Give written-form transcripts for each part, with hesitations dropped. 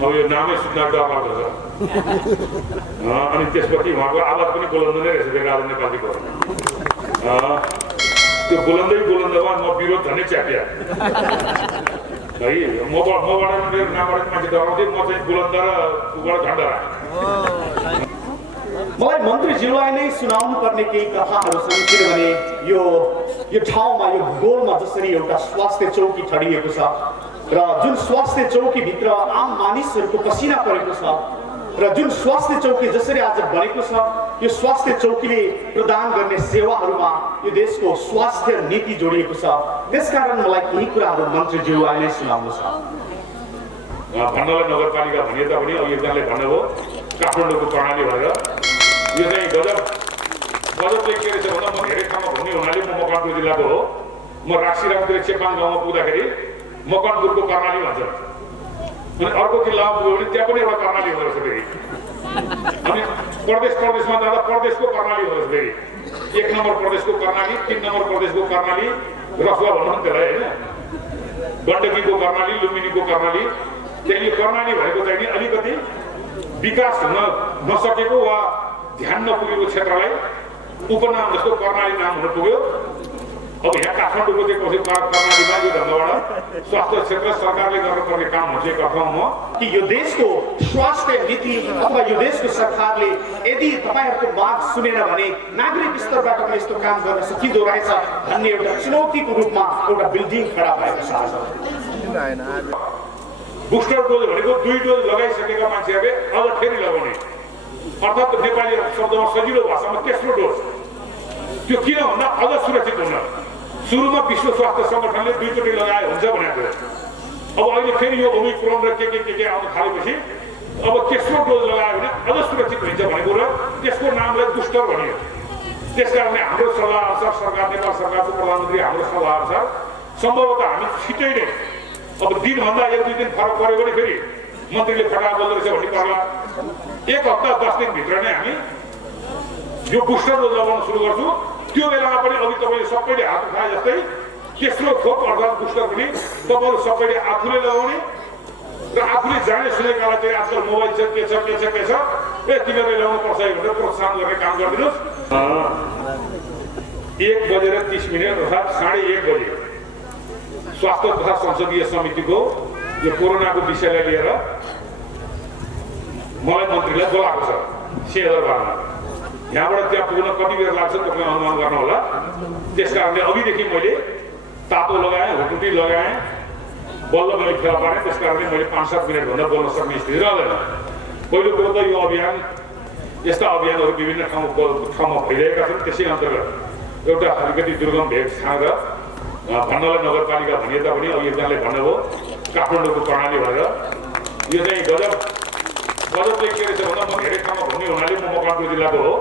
अब यो नामै सुन्दा डर लाग्दो छ। अनि त्यसपछि उहाँको आवाज पनि बुलन्द नै रहेछ राजा नेपालजीको। त्यो बुलन्दैमा म विरोध झनै च्याप्या है। मबाट मेरो नामबाट मान्छे डराउँथे, म चाहिँ बुलन्द र उबाट झन्डा राखेँ। मलाई मन्त्रीज्यूलाई नै सुनाउनु पर्ने केही कथाहरू छन्, किनभने यो ठाउँमा यो भूगोलमा जसरी एउटा स्वास्थ्य चौकी ठडिएको छ र जुन स्वास्थ्य चौकीभित्र आम मानिसहरूको पसिना परेको छ र जुन स्वास्थ्य चौकी जसरी आज बनेको छ, यो स्वास्थ्य चौकीले प्रदान गर्ने सेवाहरूमा यो देशको स्वास्थ्य नीति जोडिएको छ। त्यसकारण मलाई केही कुराहरू मन्त्रीज्यूलाई नै सुनाउनु छ। भन्नलाई नगरपालिका भनिए तापनि अब एकजनाले भन्नुभयो काठमाडौँको कर्णाली भनेर। यो चाहिँ गजब चाहिँ के रहेछ भन्दा म धेरै ठाउँमा घुम्ने हुनाले म मकवानपुर जिल्लाको हो। म राक्सीरामतिर चेपाङ गाउँमा पुग्दाखेरि मकवानपुरको कर्णाली भन्छन्, अनि अर्को जिल्लामा पुग्यो भने त्यहाँ पनि एउटा कर्णाली हुँदो रहेछ फेरि। अनि प्रदेशमा जाँदा प्रदेशको कर्णाली हुँदो रहेछ फेरि। 1 नम्बर प्रदेशको कर्णाली, 3 नम्बर प्रदेशको कर्णाली, रसुवा भन्नु नि त्यसलाई होइन, गण्डकीको कर्णाली, लुम्बिनीको कर्णाली। त्यहाँ यो कर्णाली भएको चाहिँ नि अलिकति विकास हुन नसकेको वा ध्यान नपुगेको क्षेत्रलाई उपनाम जस्तो कर्णाली नाम हुन पुग्यो। अब यहाँ काठमाडौँको चाहिँ कसै कर्णालीमा यो ढङ्गबाट स्वास्थ्य क्षेत्र सरकारले गर्नुपर्ने काम हुन्छ। एक अर्थमा म कि यो देशको स्वास्थ्य नीति अथवा यो देशको सरकारले यदि तपाईहरूको माग सुनेन भने नागरिक स्तरबाट पनि यस्तो काम गर्न सकिँदो रहेछ भन्ने एउटा चुनौतीको रूपमा एउटा बिल्डिङ खडा भएको छ। बुस्टर डोज भनेको 2 डोज लगाइसकेका मान्छेहरूले अब फेरि लगाउने, अर्थात् नेपाली शब्दमा सजिलो भाषामा तेस्रो डोज। त्यो किन भन्दा अझ सुरक्षित हुन। सुरुमा विश्व स्वास्थ्य सङ्गठनले 2 चोटि लगाए हुन्छ भनेको, अब अहिले फेरि यो ओमिक्रोन र के आउन थालेपछि अब तेस्रो डोज लगायो भने अझ सुरक्षित हुन्छ भनेको र त्यसको नामलाई बुस्टर भनियो। त्यसकारणले हाम्रो सल्लाह अनुसार सरकार, नेपाल सरकारको प्रधानमन्त्री हाम्रो सल्लाह अनुसार सम्भवतः हामी छिटै नै अब दिनभन्दा 1-2 दिन फरक पऱ्यो भने फेरि मन्त्रीले फटाहा बोल्दो रहेछ भन्ने पर्ला। 1 हप्ता 10 दिनभित्र नै हामी यो बुस्टर डोज लगाउन सुरु गर्छु। त्यो बेलामा पनि अघि तपाईँले सबैले हात उठाए जस्तै तेस्रो खोप अर्थात् बुस्टर पनि तपाईँहरू सबैले आफूले लगाउने र आफूले जाने सुनेकालाई चाहिँ आजकल मोबाइल छ के छ तिनीहरूले लगाउनु पर्छ भनेर प्रोत्साहन गर्ने काम गरिदिनुहोस्। 1:30 अर्थात् 1:30 बजे स्वास्थ्य तथा संसदीय समितिको यो कोरोनाको विषयलाई लिएर मलाई मन्त्रीलाई बोलाएको छ सिंहदरबारमा। यहाँबाट त्यहाँ पुग्न कति बेर लाग्छ तपाईँ अनुमान गर्नु होला। त्यसकारणले अघिदेखि मैले तातो लगाएँ, हुटुटी लगाएँ, बल्ल मैले फेला पारेँ। त्यसकारणले मैले 5-7 मिनटभन्दा बोल्न सक्ने स्थिति रहँदैन। पहिलो कुरो त यो अभियान, यस्ता अभियानहरू विभिन्न ठाउँमा भइरहेका छन्। त्यसै अन्तर्गत एउटा अलिकति दुर्गम भेग छाँदा भन्नलाई नगरपालिका भनिए तापनि अब एकजनाले भन्नुभयो काठमाडौँको कर्णाली भनेर। यो चाहिँ गजब चाहिँ के रहेछ भन्दा म धेरै ठाउँमा घुम्ने हुनाले म मकवानपुर जिल्लाको हो।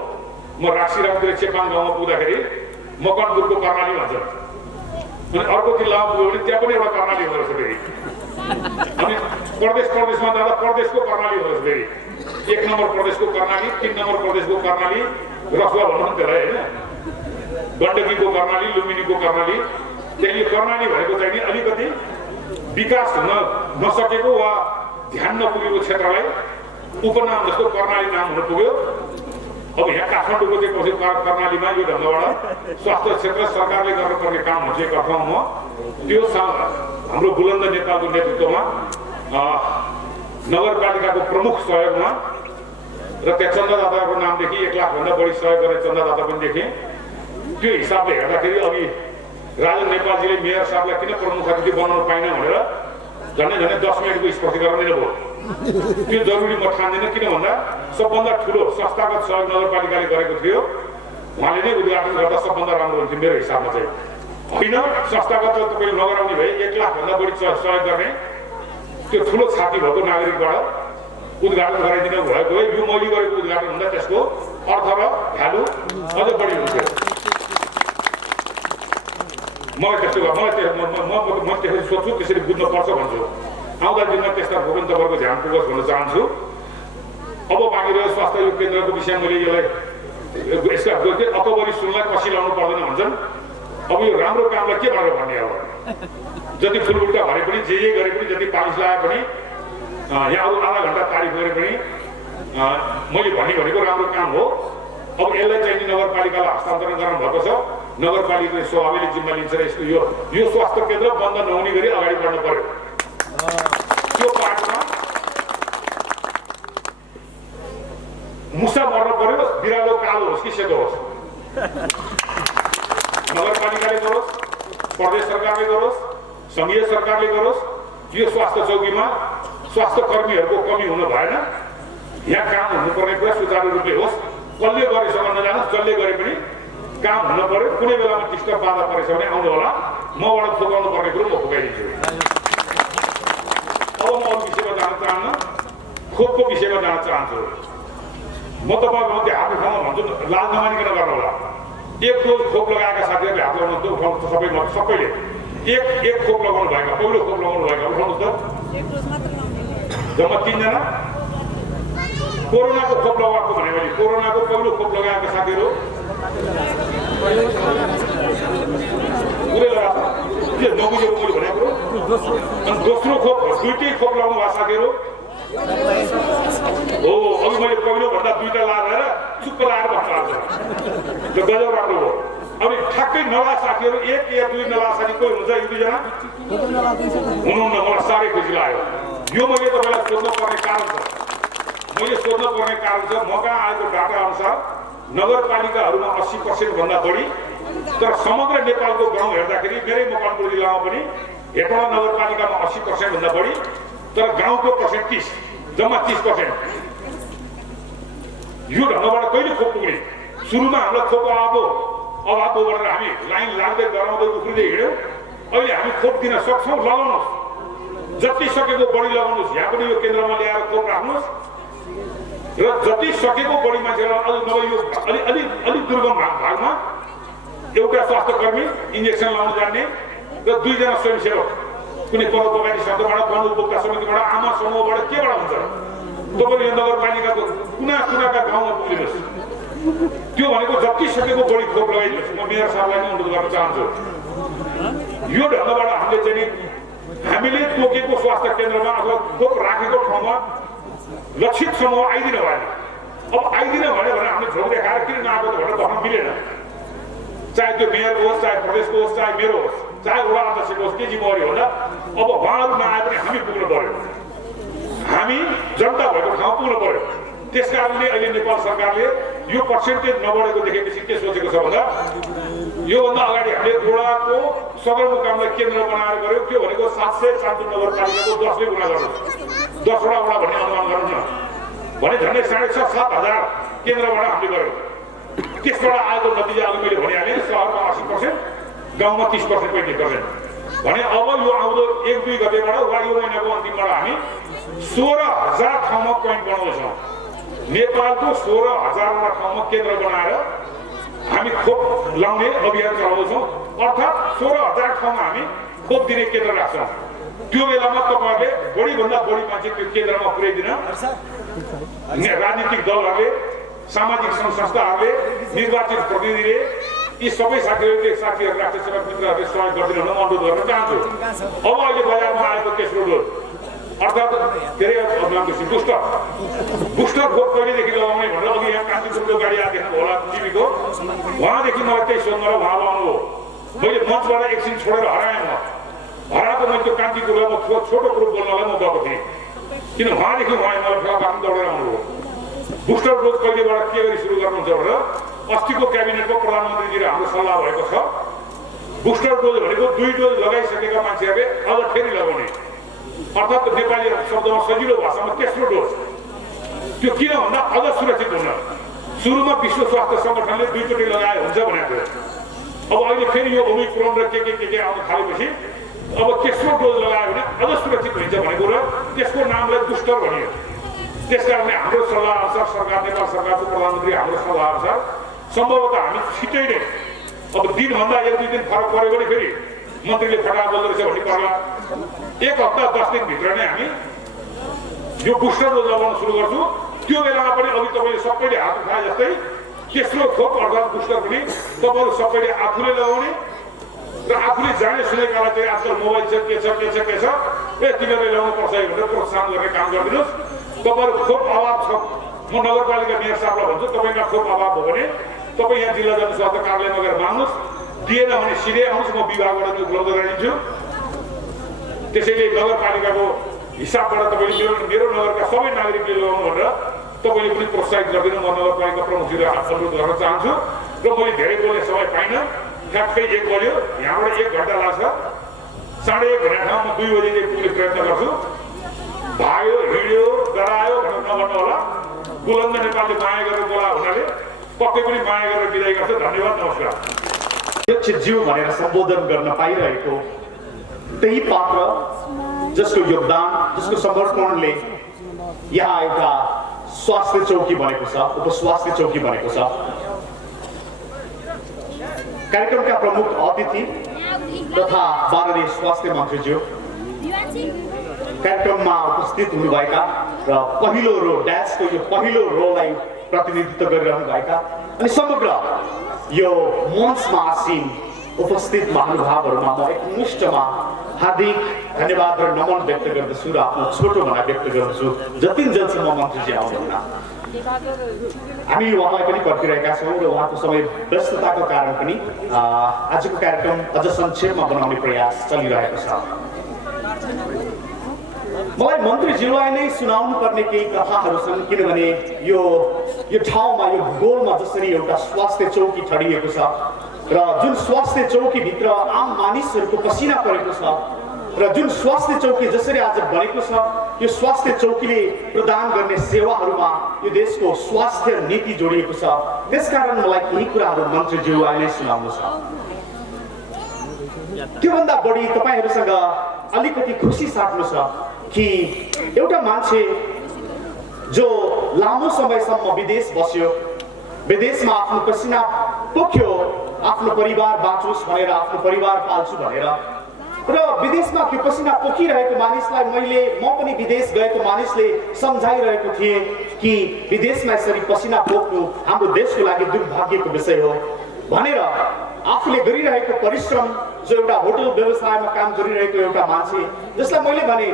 म राक्सीरामतिर चेपाङ गाउँमा पुग्दाखेरि मकवानपुरको कर्णाली भन्छन्, अनि अर्को जिल्लामा पुग्यो भने त्यहाँ पनि एउटा कर्णाली हुँदो रहेछ फेरि। अनि प्रदेशमा जाँदा प्रदेशको कर्णाली हुँदो रहेछ फेरि। 1 नम्बर प्रदेशको कर्णाली, 3 नम्बर प्रदेशको कर्णाली, रसुवा भन्नु नि त्यसलाई होइन, गण्डकीको कर्णाली, लुम्बिनीको कर्णाली। त्यहाँ यो कर्णाली भएको चाहिँ नि अलिकति विकास हुन नसकेको वा ध्यान नपुगेको क्षेत्रलाई उपनाम जस्तो कर्णाली नाम हुन पुग्यो। अब यहाँ काठमाडौँको चाहिँ कसै कर्णालीमा यो ढङ्गबाट स्वास्थ्य क्षेत्र सरकारले गर्नुपर्ने काम हुन्छ। एक अर्थमा म त्यो हाम्रो बुलन्द नेपालको नेतृत्वमा नगरपालिकाको प्रमुख सहयोगमा र त्यहाँ चन्दादाताको नामदेखि 1 लाखभन्दा बढी सहयोग गर्ने चन्दादाता पनि देखेँ। त्यो हिसाबले हेर्दाखेरि अघि राजा नेपालजीले मेयर साहबलाई किन प्रमुख अतिथि बनाउनु पाइन भनेर झन्डै 10 मिनटको स्पष्टीकरण दिनुभयो। त्यो जरुरी म ठान्दिनँ, किन भन्दा सबभन्दा ठुलो संस्थागत सहयोग नगरपालिकाले गरेको थियो। उहाँले नै उद्घाटन गर्दा सबभन्दा राम्रो हुन्थ्यो मेरो हिसाबमा चाहिँ। होइन संस्थागत तपाईँले नगराउने भए 1 लाखभन्दा बढी सहयोग गर्ने त्यो ठुलो छाती भएको नागरिकबाट उद्घाटन गराइदिनु भएको भए यो मैले गरेको उद्घाटन हुँदा त्यसको अर्थ र भ्यालु अझ बढी हुन्थ्यो। मलाई त्यसो म त्यसरी सोध्छु, त्यसरी बुझ्नुपर्छ भन्छु। आउँदा दिनमा त्यस्ता भोगन तपाईँको ध्यान पुगोस् भन्न चाहन्छु। अब बाँकी रह्यो स्वास्थ्य केन्द्रको विषय मैले यसलाई यसका अकबरी सुनलाई कसी लाउनु पर्दैन भन्छन्। अब यो राम्रो कामलाई के भनेर भन्ने अब जति फुलबुट्टा भरे पनि जे गरे पनि जति पालिस लगाए पनि यहाँ अरू आधा घन्टा तारिफ गरे पनि मैले भनेको राम्रो काम हो। अब यसलाई चाहिँ नगरपालिकालाई हस्तान्तरण गर्न भएको छ। नगरपालिकाले स्वभावले जिम्मा लिन्छ र यसको यो स्वास्थ्य केन्द्र बन्द नहुने गरी अगाडि बढ्नु पर्यो। त्यो पार्टमा मुसा मर्नु पर्यो, बिरालो कालो होस् कि सेतो होस्, नगरपालिकाले गरोस्, प्रदेश सरकारले गरोस्, संघीय सरकारले गरोस्। यो स्वास्थ्य चौकीमा स्वास्थ्य कर्मीहरूको कमी हुनु भएन। यहाँ काम हुनुपर्ने कुरा सुचारू रूपले होस्। कसले गरेसँग नजानुहोस्, जसले गरे पनि काम हुन पर्यो। कुनै बेलामा डिस्टर्ब बाधा परेछ भने आउनु होला, मबाट फुकाउनु पर्ने कुरो म फुकाइदिन्छु। अब म अरू विषयमा जान चाहन्न, खोपको विषयमा जान चाहन्छु। म तपाईँको मध्ये हात उठाउन भन्छु, लाज नमानिकन गर्नु होला। एक डोज खोप लगाएका साथीहरूले हात लगाउनु उठाउनु सबैले एक खोप लगाउनु भएका, पहिलो खोप लगाउनु भएका उठाउनुहोस् त। जम्मा 3 जना। कोरोनाको खोप लगाएको भने मैले कोरोनाको पहिलो खोप लगाएका साथीहरू पुरै लगाएको के नबुझेको मैले भनेको कुरो। अनि दोस्रो खोप दुईटै खोप लगाउनु भएको साथीहरू हो। अघि मैले पहिलो भन्दा 2टा लाएर चुप्प लाएर बस्नु त्यो गजब राम्रो हो। अब ठ्याक्कै नला साथीहरू 1 या 2 नला साथी कोही हुन्छ, 1-2 जना हुनुहुन्न। मलाई साह्रै खुसी लाग्यो। यो मैले तपाईँलाई सोध्नु पर्ने कारण छ। मैले सोध्न पर्ने कारण छ, म कहाँ आएको डाटा अनुसार नगरपालिकाहरूमा 80% भन्दा बढी, तर समग्र नेपालको गाउँ हेर्दाखेरि मेरै मकवानपुर जिल्लामा पनि हेटौँडा नगरपालिकामा 80% भन्दा बढी, तर गाउँको पर्सेन्ट 30, जम्मा 30%। यो ढङ्गबाट कहिले खोप पुग्ने? सुरुमा हामीलाई खोप अभाव गरेर हामी लाइन लाग्दै गराउँदै उफ्रिँदै हिँड्यौँ। अहिले हामी खोप दिन सक्छौँ, लगाउनुहोस्। जति सकेको बढी लगाउनुहोस्। यहाँ पनि यो केन्द्रमा ल्याएर खोप राख्नुहोस् र जति सकेको बढी मान्छेलाई अझ नभए यो अलि दुर्गम भागमा एउटा स्वास्थ्य कर्मी इन्जेक्सन लाउनु जान्ने र 2 जना स्वयंसेवक कुनै परोपकारी शब्दबाट, वन उपभोक्ता समितिबाट, आमा समूहबाट, केबाट हुन्छ। तपाईँ यो नगरपालिकाको कुना गाउँमा पुग्नुहोस्। त्यो भनेको जति सकेको बढी खोप लगाइदिनुहोस्। म मेयर साहबलाई नै अनुरोध गर्न चाहन्छु। यो ढङ्गबाट हामीले तोकेको स्वास्थ्य केन्द्रमा अथवा खोप राखेको ठाउँमा लक्षित समूह आइदिन भएन। अब आइदिन भने हामीले झोक देखाएर किन नआएको त भनेर भन्न मिलेन। चाहे त्यो मेयर होस्, चाहे प्रदेशको होस्, चाहे मेरो होस्, चाहे वडा अध्यक्षको होस्, के जिम्मेवारी होला। अब उहाँहरू नआए पनि हामी पुग्नु पर्यो। हामी जनता भएको ठाउँ पुग्नु पर्यो। त्यसकारणले अहिले नेपाल सरकारले यो पर्सेन्टेज नबढेको देखेपछि के सोचेको छ भन्दा योभन्दा अगाडि हामीले वडाको सदरमुकामलाई केन्द्र बनाएर गऱ्यौँ। त्यो भनेको 700 नगरपालिकाको 10ले गुणा गर्नुहोस्। 10वटा वडा भन्ने अनुमान गर्नु न भने झन्डै 6,500-7,000 केन्द्रबाट हामीले गऱ्यौँ। त्यसबाट आएको नतिजा अघि मैले भनिहालेँ, सहरमा 80%, गाउँमा 30%, 35% भने अब यो आउँदो 1-2 गतेबाट वा यो महिनाको अन्तिमबाट हामी 16,000 ठाउँमा पोइन्ट बनाउँदैछौँ। नेपालको 16,000वटा ठाउँमा केन्द्र बनाएर हामी खोप लाउने अभियान चलाउँदैछौँ। अर्थात् 16,000 ठाउँमा हामी खोप दिने केन्द्र राख्छौँ। त्यो बेलामा तपाईँहरूले बढीभन्दा बढी मान्छे त्यो केन्द्रमा पुर्याइदिन राजनीतिक दलहरूले, सामाजिक सङ्घ संस्थाहरूले, निर्वाचित प्रतिनिधिले, यी सबै साथीहरूले राष्ट्रिय सेवक मित्रहरूले सहयोग गरिदिनु हुन म अनुरोध गर्न चाहन्छु। अब अहिले बजारमा आएको तेस्रो डोज अर्थात् धेरै बुस्टर खोप कहिलेदेखि लगाउने भनेर अघि यहाँ कान्तिपुरको गाडी आएको देख्नु होला टिभीको, उहाँदेखि मलाई त्यही सोध्नु र उहाँ लगाउनु हो। मैले मञ्चबाट एकछिन छोडेर हराएँ। हराएको मैले त्यो कान्तिपुरलाई म छोटो कुरो बोल्नलाई म गएको थिएँ, किन उहाँदेखि मलाई फेला पार्नु दौडेर आउनु हो। बुस्टर डोज कहिलेबाट के गरी सुरु गर्नुहुन्छ भनेर अस्तिको क्याबिनेटको प्रधानमन्त्रीजी हाम्रो सल्लाह भएको छ। बुस्टर डोज भनेको 2 डोज लगाइसकेका मान्छेहरूले अझ फेरि लगाउने, अर्थात् नेपाली शब्दमा सजिलो भाषामा तेस्रो डोज। त्यो किन भन्दा अझ सुरक्षित हुन। सुरुमा विश्व स्वास्थ्य सङ्गठनले 2 चोटि लगाए हुन्छ भनेको थियो। अब अहिले फेरि यो ओमिक्रोन र के आउन थालेपछि अब तेस्रो डोज लगायो भने अझ सुरक्षित हुन्छ भनेको र त्यसको नामलाई बुस्टर भनियो। त्यसकारणले हाम्रो सल्लाह अनुसार सरकार, नेपाल सरकारको प्रधानमन्त्री हाम्रो सल्लाह अनुसार सम्भवतः हामी छिटै नै अब दिनभन्दा 1-2 दिन फरक पऱ्यो भने फेरि मन्त्रीले फटा बोल्दो रहेछ भन्ने पर्ला 1 हप्ता 10 दिनभित्र नै हामी यो बुस्टर डोज लगाउन सुरु गर्छौँ। त्यो बेलामा पनि अघि तपाईँले सबैले हात उठाए जस्तै तेस्रो खोप अर्थात् बुस्टर पनि तपाईँहरू सबैले आफूले लगाउने र र आफूले जाने सुनेकालाई चाहिँ आजकल मोबाइल छ के छ तिमीहरूले ल्याउनु पर्छ भनेर प्रोत्साहन गर्ने काम गरिदिनुहोस्। तपाईँहरू खोप अभाव छ, म नगरपालिका मेयर साहबलाई भन्छु, तपाईँमा खोप अभाव हो भने तपाईँ यहाँ जिल्ला जनस्वास्थ्य कार्यालयमा गएर माग्नुहोस्, दिएन भने सिधै आउनुहोस्, म विभागबाट उपलब्ध गराइदिन्छु। त्यसैले नगरपालिकाको हिसाबबाट तपाईँले मेरो नगरका सबै नागरिकले लगाउनु भनेर तपाईँले पनि प्रोत्साहित गरिदिनु। म नगरपालिका प्रमुखजीलाई अनुरोध गर्न चाहन्छु। र मैले धेरै बोल्ने समय पाइनँ, ठ्याक्कै 1 बज्यो, यहाँबाट 1 घन्टा लाग्छ। 1:30 घन्टा ठाउँमा 2 बजी पुग्ने प्रयत्न गर्छु। भाग्यो हिँड्यो डरायो भनेर नभन्नु होला। बुलन्द नेपालले माया गरेर बोला हुनाले पक्कै पनि माया गरेर बिदाई गर्छ। धन्यवाद, नमस्कार। अध्यक्षज्यू भनेर सम्बोधन गर्न पाइरहेको त्यही पात्र जसको योगदान, जसको समर्पणले यहाँ एउटा स्वास्थ्य चौकी बनेको छ, उपस्वास्थ्य चौकी बनेको छ। कार्यक्रमका प्रमुख अतिथि तथा माननीय स्वास्थ्य मन्त्रीज्यू, कार्यक्रममा उपस्थित हुनुभएका र पहिलो रो ड्यासको यो पहिलो रोलाई प्रतिनिधित्व गरिरहनुभएका अनि समग्र यो मञ्चमा आसीन उपस्थित महानुभावहरूमा म एकमुष्टमा हार्दिक धन्यवाद र नमन व्यक्त गर्दछु र आफ्नो छोटो भनाइ व्यक्त गर्दछु जतिन्जेलसम्म मन्त्रीजी आउनुहुन्न। हामी उहाँलाई पनि पर्खिरहेका छौँ र उहाँको समय व्यस्तताको कारण पनि आजको कार्यक्रम अझ संक्षेपमा बनाउने प्रयास चलिरहेको छ। मलाई मन्त्रीज्यूलाई नै सुनाउनु पर्ने केही कथाहरू छन्, किनभने यो ठाउँमा यो भूगोलमा जसरी एउटा स्वास्थ्य चौकी ठडिएको छ र जुन स्वास्थ्य चौकीभित्र आम मानिसहरूको पसिना परेको छ र जुन स्वास्थ्य चौकी जसरी आज बनेको छ, यो स्वास्थ्य चौकीले प्रदान गर्ने सेवाहरूमा यो देशको स्वास्थ्य नीति जोडिएको छ। त्यसकारण मलाई केही कुराहरू मन्त्रीज्यूलाई नै सुनाउनु छ। त्योभन्दा बढी तपाईँहरूसँग अलिकति खुसी साट्नु छ कि एउटा मान्छे जो लामो समयसम्म विदेश बस्यो, विदेशमा आफ्नो पसिना पोख्यो, आफ्नो परिवार बाँचोस् भनेर, आफ्नो परिवार पाल्छु भनेर, र विदेशमा त्यो पसिना पोखिरहेको मानिसलाई म पनि विदेश गएको मानिसले सम्झाइरहेको थिएँ कि विदेशमा यसरी पसिना पोख्नु हाम्रो देशको लागि दुर्भाग्यको विषय हो भनेर आफूले गरिरहेको परिश्रम, जो एउटा होटल व्यवसायमा काम गरिरहेको एउटा मान्छे जसलाई मैले भने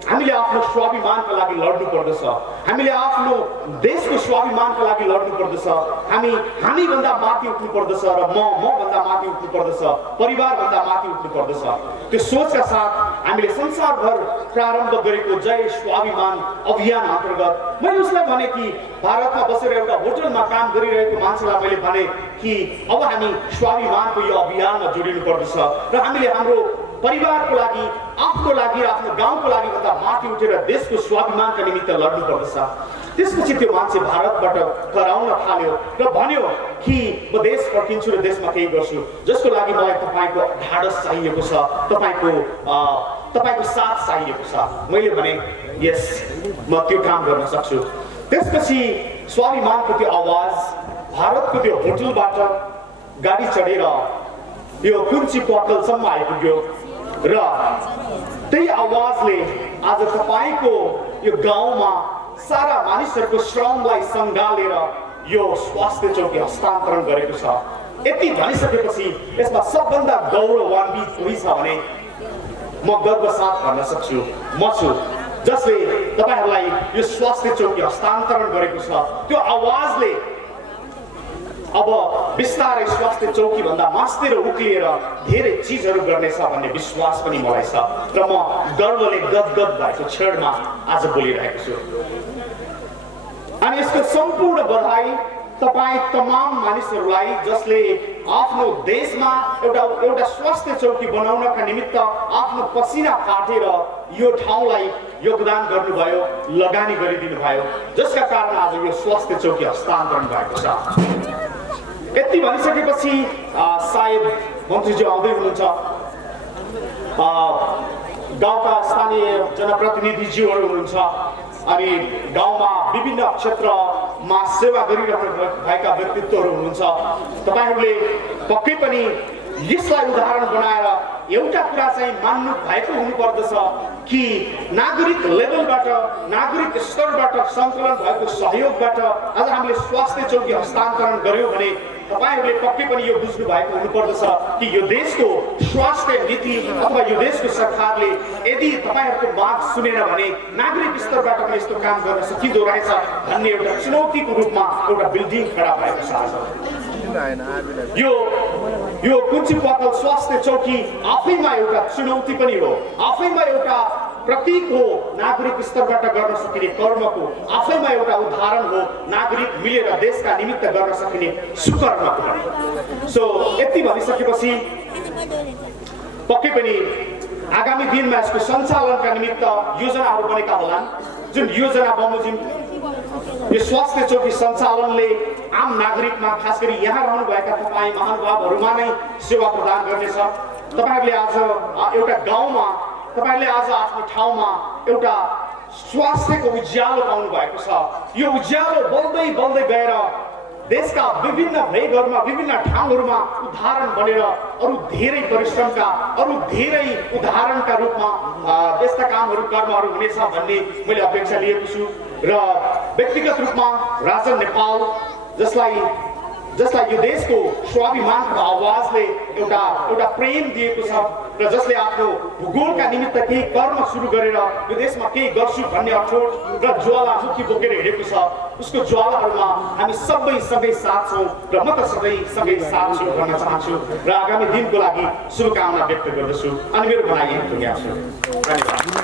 हामीले आफ्नो स्वाभिमानका लागि लड्नु पर्दछ, हामीले आफ्नो देशको स्वाभिमानका लागि लड्नु पर्दछ, हामीभन्दा माथि उठ्नु पर्दछ र मभन्दा माथि उठ्नु पर्दछ, परिवारभन्दा माथि उठ्नु पर्दछ। त्यो सोचका साथ हामीले संसारभर प्रारम्भ गरेको जय स्वाभिमान अभियान अन्तर्गत मैले उसलाई भने कि भारतमा बसेर एउटा होटलमा काम गरिरहेको मान्छेलाई मैले भने कि अब हामी स्वाभिमानको यो अभियानमा जोडिनु पर्दछ र हामीले हाम्रो परिवारको लागि, आफ्नो लागि र आफ्नो गाउँको लागि भन्दा माथि उठेर देशको स्वाभिमानका निमित्त लड्नु पर्दछ। त्यसपछि त्यो मान्छे भारतबाट कराउन थाल्यो र भन्यो कि म देश फर्किन्छु र देशमा केही गर्छु, जसको लागि मलाई तपाईँको ढाडस चाहिएको छ, तपाईँको साथ चाहिएको छ। मैले भने यस, म त्यो काम गर्न सक्छु। त्यसपछि स्वाभिमानको त्यो आवाज भारतको त्यो होटलबाट गाडी चढेर यो कुञ्ची क्वार्टलसम्म आइपुग्यो र त्यही आवाजले आज तपाईँको यो गाउँमा सारा मानिसहरूको श्रमलाई सङ्गालेर यो स्वास्थ्य चौकी हस्तान्तरण गरेको छ। यति भनिसकेपछि यसमा सबभन्दा गौरवान्वित कोही छ भने म गर्व साथ भन्न सक्छु, म छु, जसले तपाईँहरूलाई यो स्वास्थ्य चौकी हस्तान्तरण गरेको छ। त्यो आवाजले अब बिस्तारै स्वास्थ्य चौकी भन्दा मास्तिर उक्लिएर धेरै चिजहरू गर्नेछ भन्ने विश्वास पनि मलाई छ र म गर्वले गदगद भएको क्षणमा आज बोलिरहेको छु। अनि यसको सम्पूर्ण बधाई तपाईँ तमाम मानिसहरूलाई जसले आफ्नो देशमा एउटा स्वास्थ्य चौकी बनाउनका निमित्त आफ्नो पसिना काटेर यो ठाउँलाई योगदान गर्नुभयो, लगानी गरिदिनु भयो, जसका कारण आज यो स्वास्थ्य चौकी हस्तान्तरण भएको छ। यति भनिसकेपछि सायद मन्त्रीजी आउँदै हुनुहुन्छ, गाउँका स्थानीय जनप्रतिनिधिज्यूहरू हुनुहुन्छ अनि गाउँमा विभिन्न क्षेत्रमा सेवा गरिरहनु भएका व्यक्तित्वहरू हुनुहुन्छ। तपाईँहरूले पक्कै पनि यसलाई उदाहरण बनाएर एउटा कुरा चाहिँ मान्नु भएको हुनुपर्दछ कि नागरिक लेभलबाट, नागरिक स्तरबाट सङ्कलन भएको सहयोगबाट आज हामीले स्वास्थ्य चौकी हस्तान्तरण गर्यौँ भने तपाईहरुले पक्कै पनि यो बुझ्नु भएको हुनुपर्दछ कि यो देशको स्वास्थ्य नीति अथवा यो देशको सरकारले यदि तपाईहरुको माग सुनेन भने नागरिक स्तरबाट पनि यस्तो काम गर्न सकिँदो रहेछ भन्ने एउटा चुनौतीको रूपमा एउटा बिल्डिङ खडा भएको छ आज। यो कुञ्चिपाकल स्वास्थ्य चौकी आफैमा एउटा चुनौती पनि हो, आफैमा एउटा प्रतीक हो नागरिक स्तरबाट गर्न सकिने कर्मको, आफैमा एउटा उदाहरण हो नागरिक मिलेर देशका निमित्त गर्न सकिने सुकर्मको। सो यति भनिसकेपछि पक्कै पनि आगामी दिनमा यसको सञ्चालनका निमित्त योजनाहरू बनेका होलान्, जुन योजना बमोजिम यो स्वास्थ्य चौकी सञ्चालनले आम नागरिकमा खास गरी यहाँ रहनुभएका तपाईँ महानुभावहरूमा नै सेवा प्रदान गर्नेछ। तपाईहरुले आज एउटा गाउँमा, तपाईहरुले आज आफ्नो ठाउँमा एउटा स्वास्थ्यको उज्यालो पाउनु भएको छ। यो उज्यालो बल्दै बल्दै गएर देशका विभिन्न भेगहरूमा, विभिन्न ठाउँहरूमा उदाहरण बनेर अरू धेरै परिश्रमका, अरू धेरै उदाहरणका रूपमा यस्ता कामहरू, कर्महरू हुनेछ भन्ने मैले अपेक्षा लिएको छु। र व्यक्तिगत रूपमा राजन नेपाल जसलाई यो देशको स्वाभिमानको आवाजले एउटा प्रेम दिएको छ र जसले आफ्नो भूगोलका निमित्त केही कर्म सुरु गरेर यो देशमा केही गर्छु भन्ने अठोट र ज्वालामुखी बोकेर हिँडेको छ, उसको ज्वालाहरूमा हामी सबै सँगै साथ छौँ र म त सधैँ सँगै साथ छु भन्न चाहन्छु र आगामी दिनको लागि शुभकामना व्यक्त गर्दछु। अनि मेरो भनाइ यही टुङ्ग्याउँछु। धन्यवाद।